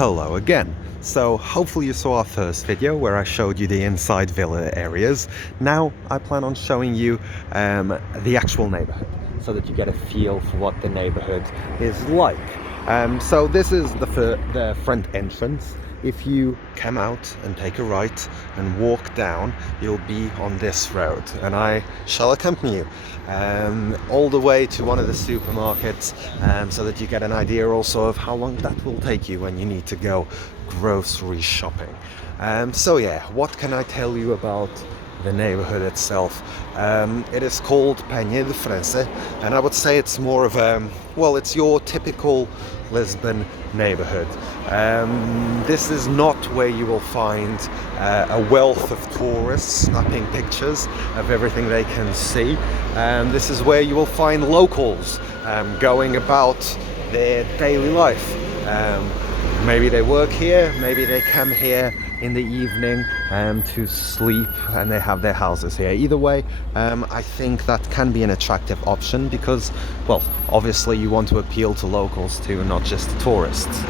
Hello again. So hopefully you saw our first video where I showed you the inside villa areas. Now I plan on showing you the actual neighborhood so that you get a feel for what the neighborhood is like. So this is the front entrance. If you come out and take a right and walk down, you'll be on this road, and I shall accompany you all the way to one of the supermarkets, so that you get an idea also of how long that will take you when you need to go grocery shopping. So yeah, what can I tell you about the neighborhood itself? It is called Pateo de France, and I would say it's more of it's your typical Lisbon neighborhood. This is not where you will find a wealth of tourists snapping pictures of everything they can see. This is where you will find locals going about their daily life. Maybe they work here, maybe they come here in the evening to sleep, and they have their houses here. Either way, I think that can be an attractive option because, well, obviously you want to appeal to locals too, not just to tourists.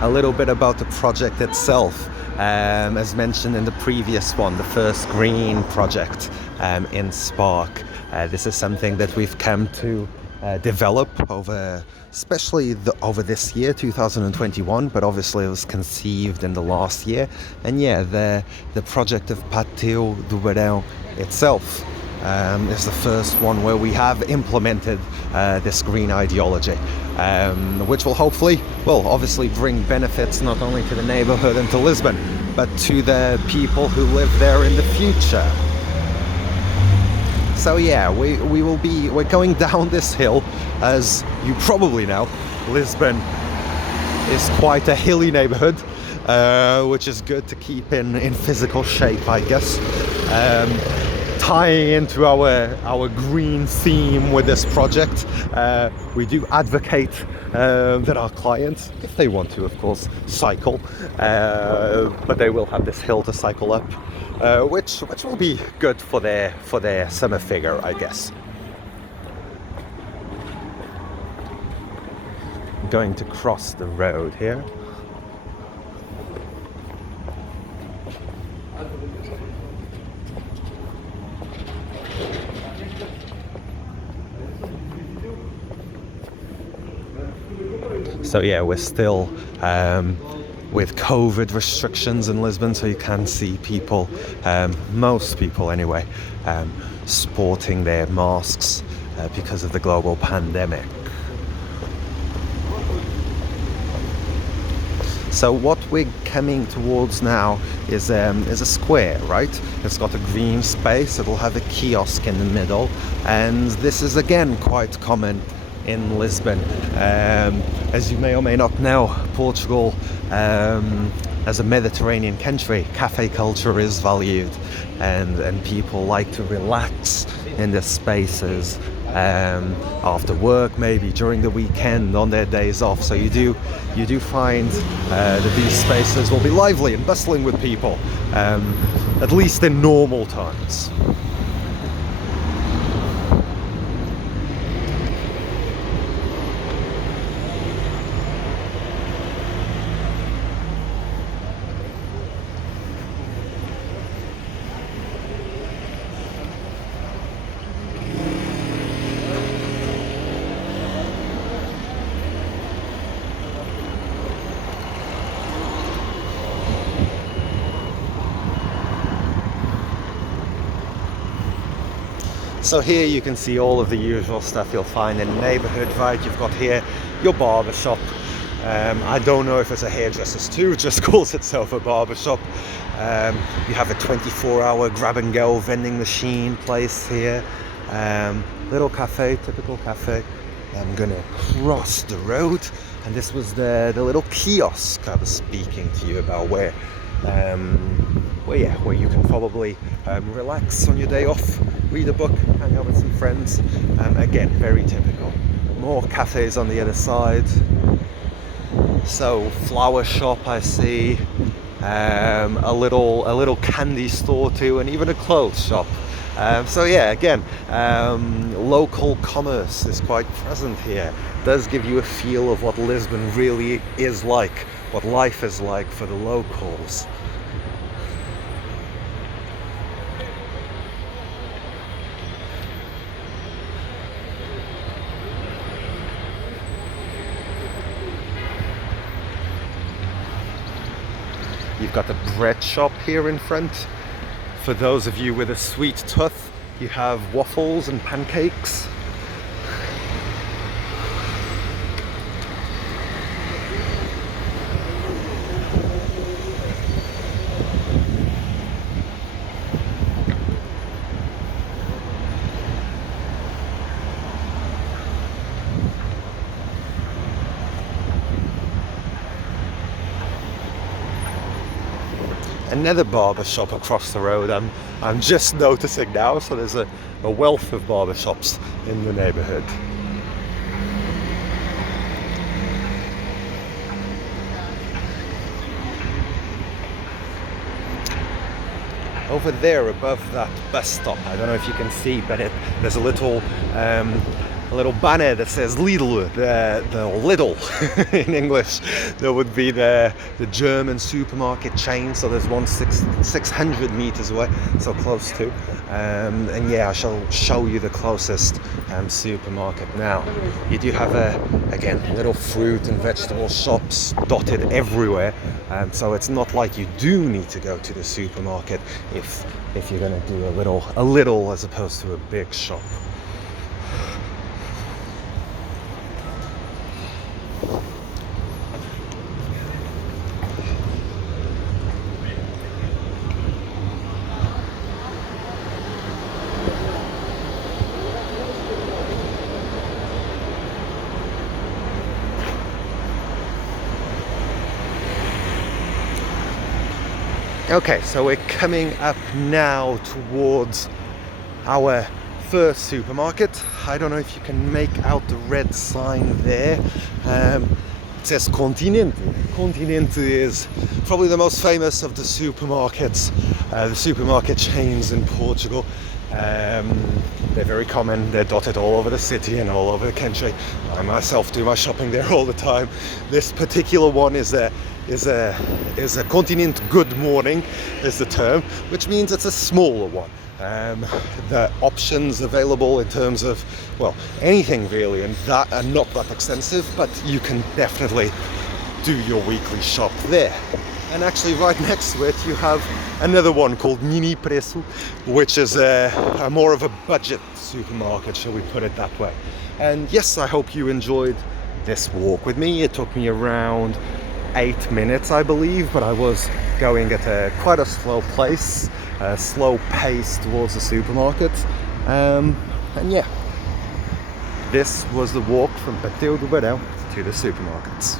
A little bit about the project itself. As mentioned in the previous one, the first green project in Spark. This is something that we've come to develop especially over this year, 2021, but obviously it was conceived in the last year. And yeah, the project of Pateo do Barão itself is the first one where we have implemented this green ideology, which will hopefully, obviously bring benefits not only to the neighborhood and to Lisbon, but to the people who live there in the future. So yeah, we're going down this hill. As you probably know, Lisbon is quite a hilly neighborhood, which is good to keep in physical shape, I guess. Tying into our green theme with this project, we do advocate that our clients, if they want to, of course, cycle, but they will have this hill to cycle up, which will be good for their summer figure, I guess. I'm going to cross the road here. So yeah, we're still with COVID restrictions in Lisbon, so you can see people, most people anyway, sporting their masks because of the global pandemic. So what we're coming towards now is a square, right? It's got a green space, it'll have a kiosk in the middle, and this is again quite common in Lisbon. As you may or may not know, Portugal, as a Mediterranean country, cafe culture is valued, and people like to relax in the spaces after work, maybe during the weekend, on their days off. So you do find that these spaces will be lively and bustling with people, at least in normal times. So here you can see all of the usual stuff you'll find in the neighborhood, right? You've got here your barber shop. I don't know if it's a hairdresser's too, it just calls itself a barber shop. You have a 24-hour grab-and-go vending machine place here. Little cafe, typical cafe. I'm gonna cross the road, and this was the little kiosk I was speaking to you about, where you can probably relax on your day off, read a book, hang out with some friends. Again, very typical. More cafes on the other side. So flower shop I see, a little candy store too, and even a clothes shop. So yeah, again, local commerce is quite present here. It does give you a feel of what Lisbon really is like, what life is like for the locals. You've got the bread shop here in front. For those of you with a sweet tooth, you have waffles and pancakes. Another barber shop across the road I'm just noticing now, so there's a wealth of barber shops in the neighborhood. Over there above that bus stop, I don't know if you can see, but there's a little banner that says Lidl, the Lidl in English. That would be the German supermarket chain. So there's one 600 meters away, so close to. And yeah, I shall show you the closest supermarket now. You do have again little fruit and vegetable shops dotted everywhere. So it's not like you do need to go to the supermarket if you're going to do a little as opposed to a big shop. Okay, so we're coming up now towards our first supermarket. I don't know if you can make out the red sign there. It says Continente. Continente is probably the most famous of the supermarkets, the supermarket chains in Portugal. They're very common. They're dotted all over the city and all over the country. I myself do my shopping there all the time. This particular one is a Continente Good Morning is the term, which means it's a smaller one. The options available in terms of, well, anything really, and that are not that extensive, but you can definitely do your weekly shop there. And actually right next to it you have another one called Mini Preço, which is a more of a budget supermarket, shall we put it that way. And yes, I hope you enjoyed this walk with me. It took me around 8 minutes, I believe, but I was going at quite a slow pace, slow pace towards the supermarket. And yeah, this was the walk from Pateo do Barão to the supermarkets.